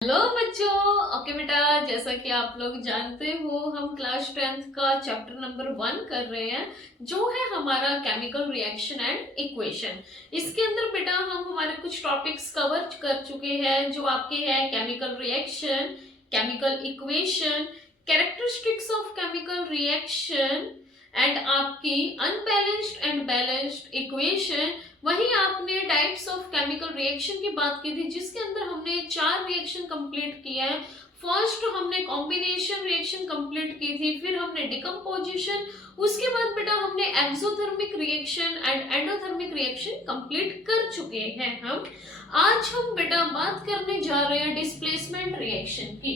Hello बच्चों। Okay बेटा, जैसा कि आप लोग जानते हो हम क्लास 10th का चैप्टर नंबर 1 कर रहे हैं, जो है हमारा केमिकल रिएक्शन एंड इक्वेशन। इसके अंदर बेटा हम हमारे कुछ टॉपिक्स कवर कर चुके हैं, जो आपके हैं chemical reaction, chemical equation, characteristics of chemical reaction and आपकी अनबैलेंस्ड एंड बैलेंस्ड इक्वेशन। वहीं आपने टाइप्स ऑफ केमिकल रिएक्शन की बात की थी, जिसके अंदर हमने 4 रिएक्शन कंप्लीट किया है। फर्स्ट हमने कॉम्बिनेशन रिएक्शन कंप्लीट की थी, फिर हमने डिकम्पोजिशन, उसके बाद बेटा हमने exothermic reaction and endothermic reaction complete कर चुके हैं। आज हम बेटा बात करने जा रहे हैं डिस्प्लेसमेंट रिएक्शन की।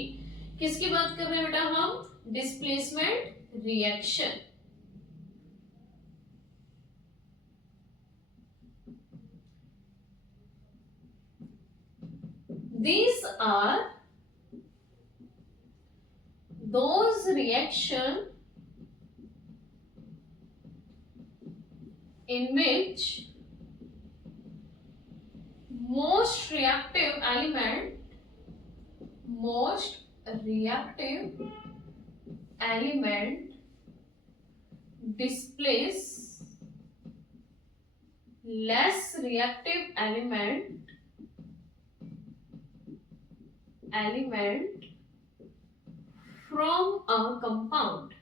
किसकी बात कर रहे हैं बेटा हम? Displacement reaction. These are those reactions in which most reactive element displace less reactive element from a compound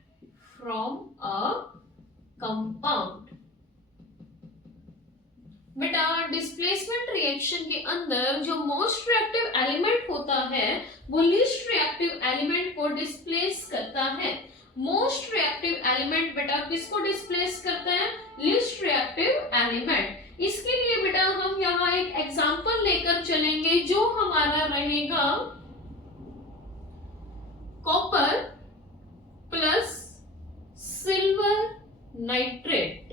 बेटा डिस्प्लेसमेंट रिएक्शन के अंदर जो मोस्ट रिएक्टिव एलिमेंट होता है वो लीस्ट रिएक्टिव एलिमेंट को डिस्प्लेस करता है। मोस्ट रिएक्टिव एलिमेंट बेटा किसको डिस्प्लेस करता है? Least reactive element. इसके लिए बेटा हम यहाँ एक एग्जांपल लेकर चलेंगे, जो हमारा रहेगा copper plus silver nitrate.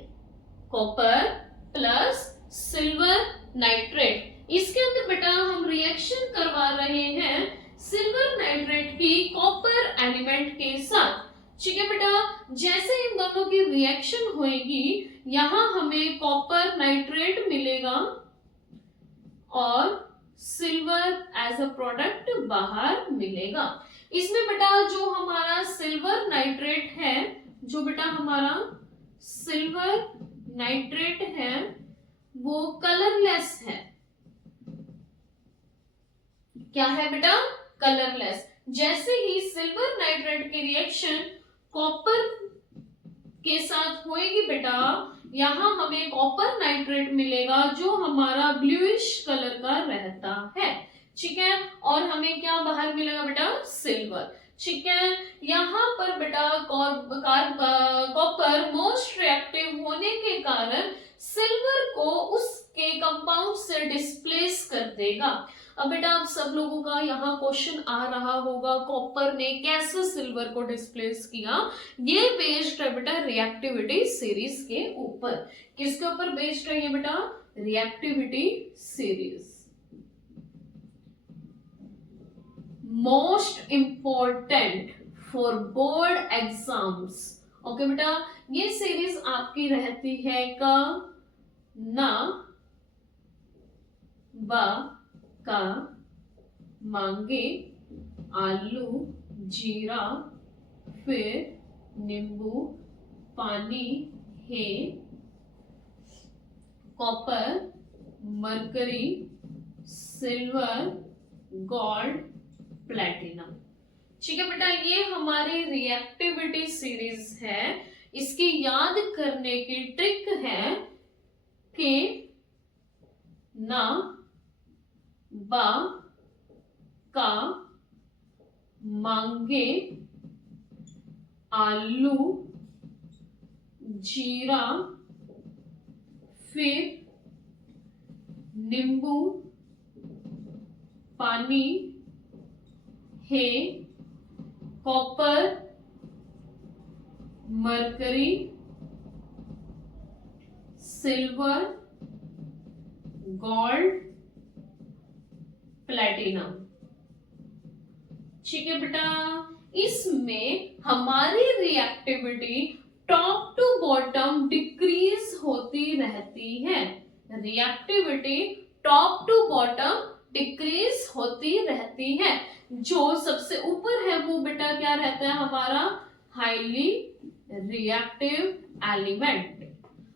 Copper plus silver nitrate, इसके अंदर बेटा हम रिएक्शन करवा रहे हैं सिल्वर नाइट्रेट की कॉपर एलिमेंट के साथ। ठीक है बेटा, जैसे इन दोनों की रिएक्शन होगी, यहां हमें कॉपर नाइट्रेट मिलेगा और सिल्वर एज अ प्रोडक्ट बाहर मिलेगा। इसमें बेटा जो हमारा सिल्वर नाइट्रेट है, जो बेटा हमारा सिल्वर नाइट्रेट है वो कलरलेस है। क्या है बेटा? कलरलेस। जैसे ही सिल्वर नाइट्रेट की रिएक्शन कॉपर के साथ होएगी बेटा, यहां हमें कॉपर नाइट्रेट मिलेगा जो हमारा ब्लूइश कलर का रहता है। ठीक है, और हमें क्या बाहर मिलेगा बेटा? सिल्वर। ठीक है, यहाँ पर बेटा कॉपर मोस्ट रिएक्टिव होने के कारण सिल्वर को उसके कंपाउंड से डिस्प्लेस कर देगा। अब बेटा आप सब लोगों का यहाँ क्वेश्चन आ रहा होगा, कॉपर ने कैसे सिल्वर को डिस्प्लेस किया? ये बेस्ड है बेटा रिएक्टिविटी सीरीज के ऊपर। किसके ऊपर बेस्ड है ये बेटा? Reactivity series. Most important for board exams. Okay बेटा, ये सीरीज आपकी रहती है का ना बा का मांगे आलू जीरा फिर नींबू पानी है copper mercury silver gold platinum. ठीक है बेटा, ये हमारी रिएक्टिविटी सीरीज है। इसकी याद करने की ट्रिक है कि ना बा का मांगे आलू जीरा फिर नींबू पानी है copper mercury silver gold platinum. ठीक है बेटा, इसमें हमारी reactivity top to bottom decrease होती रहती है। Reactivity top to bottom decrease होती रहती है। जो सबसे ऊपर है वो बेटा क्या रहता है हमारा हाईली रिएक्टिव एलिमेंट।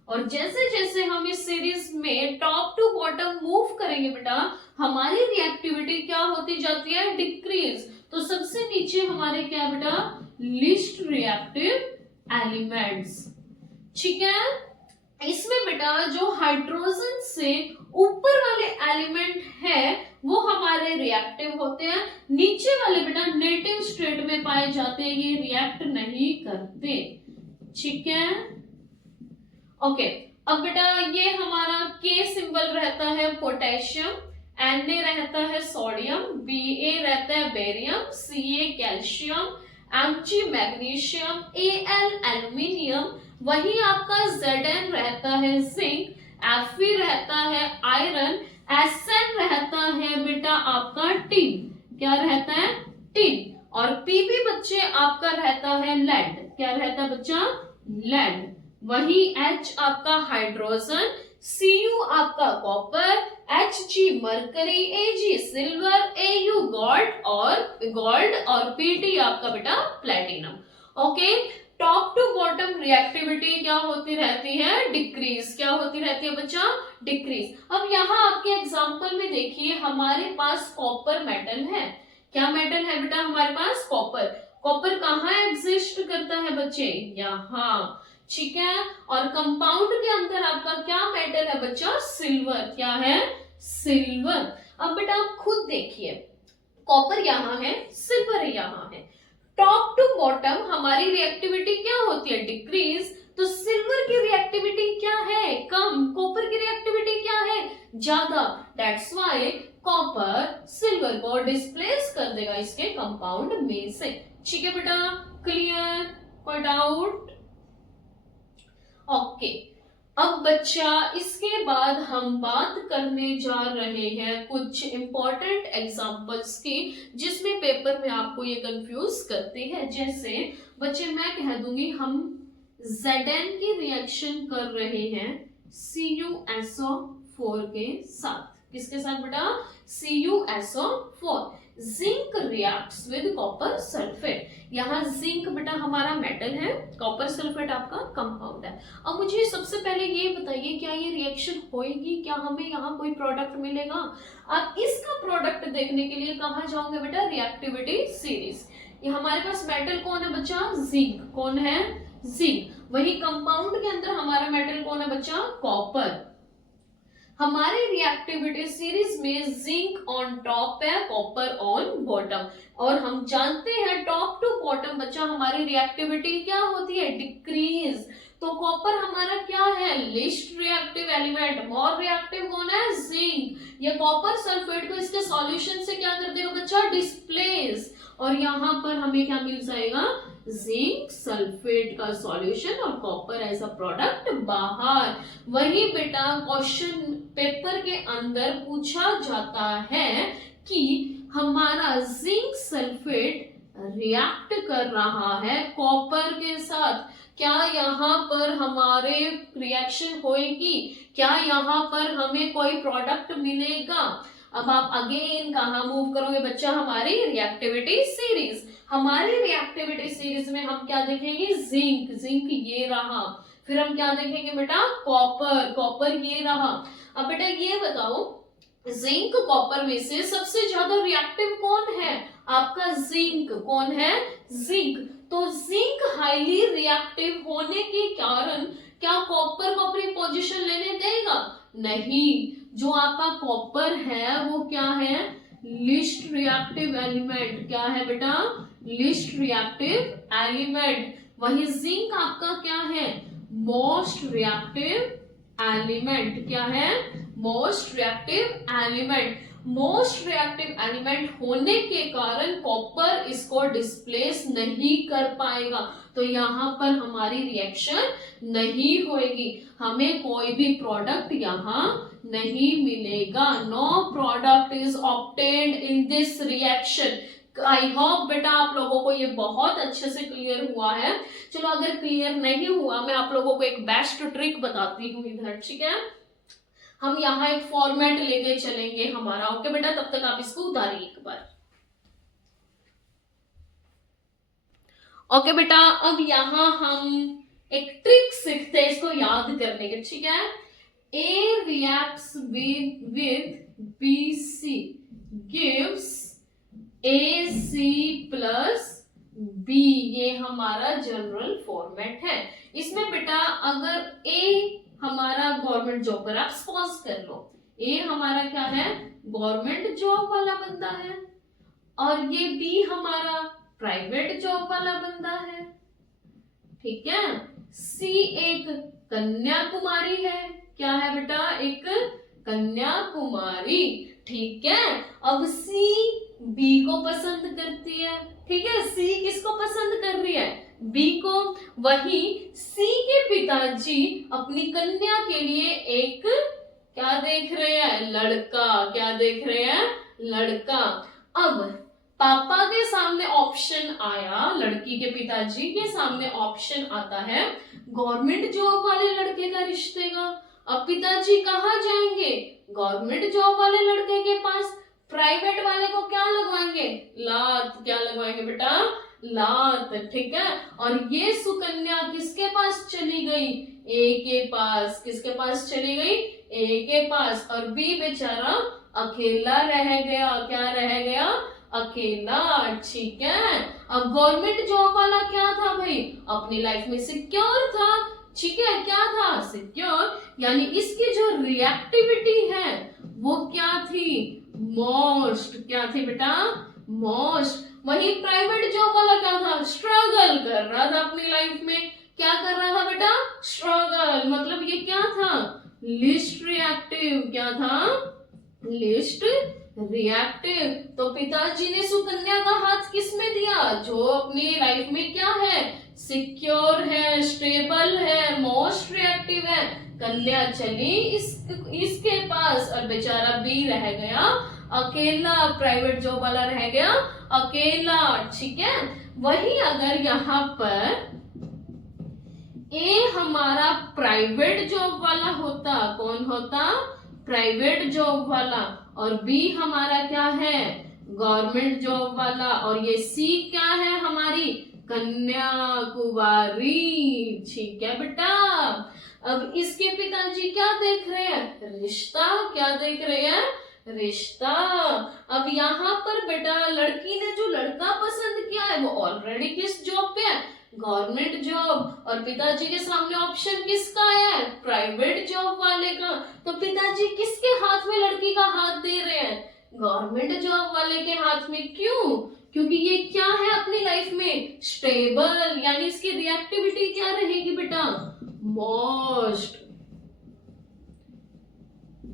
और जैसे जैसे हम इस सीरीज में टॉप टू बॉटम मूव करेंगे बेटा हमारी रिएक्टिविटी क्या होती जाती है डिक्रीज। तो सबसे नीचे हमारे क्या बेटा लीस्ट रिएक्टिव एलिमेंट्स। ठीक है, इसमें बेटा जो हाइड्रोजन से ऊपर वाले एलिमेंट है वो हमारे रिएक्टिव होते हैं, नीचे वाले बेटा नेटिव स्टेट में पाए जाते हैं, ये रिएक्ट नहीं करते। ठीक है, ओके। अब बेटा ये हमारा के सिंबल रहता है पोटेशियम, Na रहता है सोडियम, Ba रहता है barium, Ca calcium, Mg magnesium, Al aluminium, वही आपका Zn रहता है जिंक, Fe रहता है आयरन, Sn रहता है बेटा आपका टिन। क्या रहता है टिन। और Pb बच्चे आपका रहता है लेड। क्या रहता है बच्चा लेड। वही H आपका हाइड्रोजन, Cu आपका copper, Hg mercury, Ag silver, Au gold और Pt आपका बेटा platinum. Okay, top to bottom reactivity क्या होती रहती है डिक्रीज। क्या होती रहती है बच्चा डिक्रीज। अब यहाँ आपके एग्जांपल में देखिए हमारे पास कॉपर मेटल है। क्या मेटल है बेटा हमारे पास कॉपर। कॉपर कहाँ एग्जिस्ट करता है बच्चे यहाँ। ठीक है, और कंपाउंड के अंदर आपका क्या मेटल है बच्चा सिल्वर। क्या है सिल्वर। अब बेटा आप खुद देखिए कॉपर यहाँ है सिल्वर यहाँ है, टॉप टू बॉटम हमारी रिएक्टिविटी क्या होती है डिक्रीज। तो सिल्वर की रिएक्टिविटी क्या है कम, कॉपर की रिएक्टिविटी क्या है ज्यादा। दैट्स व्हाई कॉपर सिल्वर को डिस्प्लेस कर देगा इसके कंपाउंड में से। ठीक है बेटा, क्लियर, कोई डाउट। ओके, अब बच्चा इसके बाद हम बात करने जा रहे हैं कुछ इंपॉर्टेंट एग्जांपल्स की जिसमें पेपर में आपको ये कंफ्यूज करते हैं। जैसे बच्चे मैं कह दूंगी हम Zn की रिएक्शन कर रहे हैं CuSO4 के साथ। किसके साथ बेटा CuSO4। Zinc reacts with copper sulphate. यहाँ जिंक बेटा हमारा मेटल है, कॉपर सल्फेट आपका कंपाउंड है। अब मुझे सबसे पहले ये बताइए क्या ये रिएक्शन होएगी, क्या हमें यहाँ कोई प्रोडक्ट मिलेगा। अब इसका प्रोडक्ट देखने के लिए कहाँ जाओगे बेटा रिएक्टिविटी सीरीज। ये हमारे पास मेटल कौन है बच्चा जिंक। कौन है जिंक। वही कंपाउंड के अंदर हमारा मेटल कौन है बच्चा कॉपर। हमारे रिएक्टिविटी सीरीज में जिंक ऑन टॉप है कॉपर ऑन बॉटम। और हम जानते हैं टॉप टू बॉटम बच्चा हमारी रिएक्टिविटी क्या होती है डिक्रीज। तो कॉपर हमारा क्या है least reactive element, more reactive कौन है जिंक। ये कॉपर सल्फेट को इसके सॉल्यूशन से क्या कर देगा बच्चा डिस्प्लेस। और यहाँ पर हमें क्या मिल जाएगा जिंक सल्फेट का सॉल्यूशन और कॉपर एज अ प्रोडक्ट बाहर। वही बेटा क्वेश्चन पेपर के अंदर पूछा जाता है कि हमारा जिंक सल्फेट रिएक्ट कर रहा है कॉपर के साथ, क्या यहाँ पर हमारे रिएक्शन होएगी, क्या यहाँ पर हमें कोई प्रोडक्ट मिलेगा। अब आप अगेन कहाँ मूव करोगे बच्चा हमारी रिएक्टिविटी सीरीज। हमारी रिएक्टिविटी सीरीज में हम क्या देखेंगे जिंक, जिंक ये रहा। फिर हम क्या देखेंगे बेटा कॉपर, कॉपर ये रहा। अब बेटा ये बताओ जिंक कॉपर में से सबसे ज्यादा रिएक्टिव कौन है आपका जिंक। कौन है जिंक। तो जिंक हाईली रिएक्टिव होने के कारण क्या कॉपर को अपनी पोजीशन लेने देगा नहीं। जो आपका कॉपर है वो क्या है लिस्ट रिएक्टिव एलिमेंट। क्या है बेटा लिस्ट रिएक्टिव एलिमेंट। वही जिंक आपका क्या है मोस्ट रिएक्टिव एलिमेंट। क्या है most reactive element. Most reactive element होने के कारण कॉपर इसको डिस्प्लेस नहीं कर पाएगा। तो यहाँ पर हमारी रिएक्शन नहीं होएगी, हमें कोई भी प्रोडक्ट यहाँ नहीं मिलेगा। No product is obtained in this reaction. I hope बेटा आप लोगों को ये बहुत अच्छे से क्लियर हुआ है। चलो अगर क्लियर नहीं हुआ मैं आप लोगों को एक बेस्ट ट्रिक बताती हूँ इधर। ठीक है, हम यहाँ एक फॉर्मेट लेके चलेंगे हमारा। ओके बेटा, तब तक आप इसको उतारिए एक बार। ओके बेटा, अब यहाँ हम एक ट्रिक सीखते हैं इसको याद करने के, ठीक है। A reacts with BC gives AC plus B, ये हमारा जनरल फॉर्मेट है। इसमें बेटा अगर A हमारा गवर्नमेंट जॉब पर, आप सपोज कर लो A हमारा क्या है, गवर्नमेंट जॉब वाला बंदा है, और ये B हमारा प्राइवेट जॉब वाला बंदा है, ठीक है। C एक कन्याकुमारी है, क्या है बेटा, एक कन्याकुमारी, ठीक है। अब C B को पसंद करती है, ठीक है। C किसको पसंद कर रही है, B को। वही C के पिताजी अपनी कन्या के लिए एक क्या देख रहे हैं, लड़का, क्या देख रहे हैं, लड़का। अब पापा के सामने ऑप्शन आया, लड़की के पिताजी के सामने ऑप्शन आता है गवर्नमेंट जॉब वाले लड़के का रिश्ते का। अब पिताजी कहाँ जाएंगे, गवर्नमेंट जॉब वाले लड़के के पास। प्राइवेट वाले को क्या लगवाएंगे, लात, क्या लगवाएंगे बेटा, लात, ठीक है। और ये सुकन्या किसके पास चली गई, ए के पास। किसके पास चली गई, ए के पास। और बी बेचारा अकेला रह गया, क्या रह गया, अकेला, ठीक है। अब गवर्नमेंट जॉब वाला क्या था भाई, अपनी लाइफ में सिक्योर था, ठीक है, क्या था, सिक्योर। यानी इसकी जो रिएक्टिविटी है वो क्या थी, मोस्ट, क्या थी बेटा, मोस्ट। वही प्राइवेट जॉब वाला क्या था, स्ट्रगल कर रहा था अपनी लाइफ में, क्या कर रहा था बेटा, स्ट्रगल। मतलब ये क्या था, लिस्ट रिएक्टिव, क्या था, लिस्ट रिएक्टिव। तो पिताजी ने सुकन्या का हाथ किसमें दिया, जो अपनी लाइफ में क्या है, सिक्योर है, स्टेबल है, मोस्ट रिएक्टिव है। कन्या चली इसके पास, और बेचारा बी रह गया अकेला, प्राइवेट जॉब वाला रह गया अकेला, ठीक है। वही अगर यहाँ पर ए हमारा प्राइवेट जॉब वाला होता, कौन होता, प्राइवेट जॉब वाला, और बी हमारा क्या है, गवर्नमेंट जॉब वाला, और ये सी क्या है हमारी, कन्याकुमारी, ठीक है बेटा। अब इसके पिताजी क्या देख रहे हैं, रिश्ता, क्या देख रहे हैं, रिश्ता। अब यहाँ पर बेटा लड़की ने जो लड़का पसंद किया है वो ऑलरेडी किस जॉब पे है, गवर्नमेंट जॉब। और पिताजी के सामने ऑप्शन किसका है, प्राइवेट जॉब वाले का। तो पिताजी किसके हाथ में लड़की का हाथ दे रहे हैं, गवर्नमेंट जॉब वाले के हाथ में। क्यों, क्योंकि ये क्या है अपनी लाइफ में, स्टेबल, यानी इसकी रिएक्टिविटी क्या रहेगी बेटा, मोस्ट।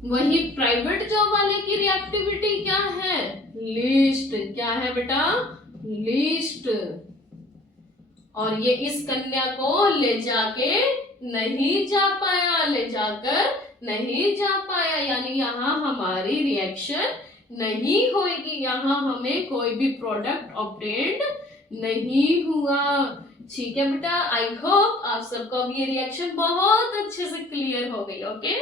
वही प्राइवेट जॉब वाले की रिएक्टिविटी क्या है, लीस्ट, क्या है बेटा, लीस्ट। और ये इस कन्या को ले जाके नहीं जा पाया, ले जाकर नहीं जा पाया, यानी यहाँ हमारी रिएक्शन नहीं होगी, यहाँ हमें कोई भी प्रोडक्ट ऑब्टेन्ड नहीं हुआ, ठीक है बेटा। आई होप आप सबको अब ये रिएक्शन बहुत अच्छे से क्लियर हो गई, ओके।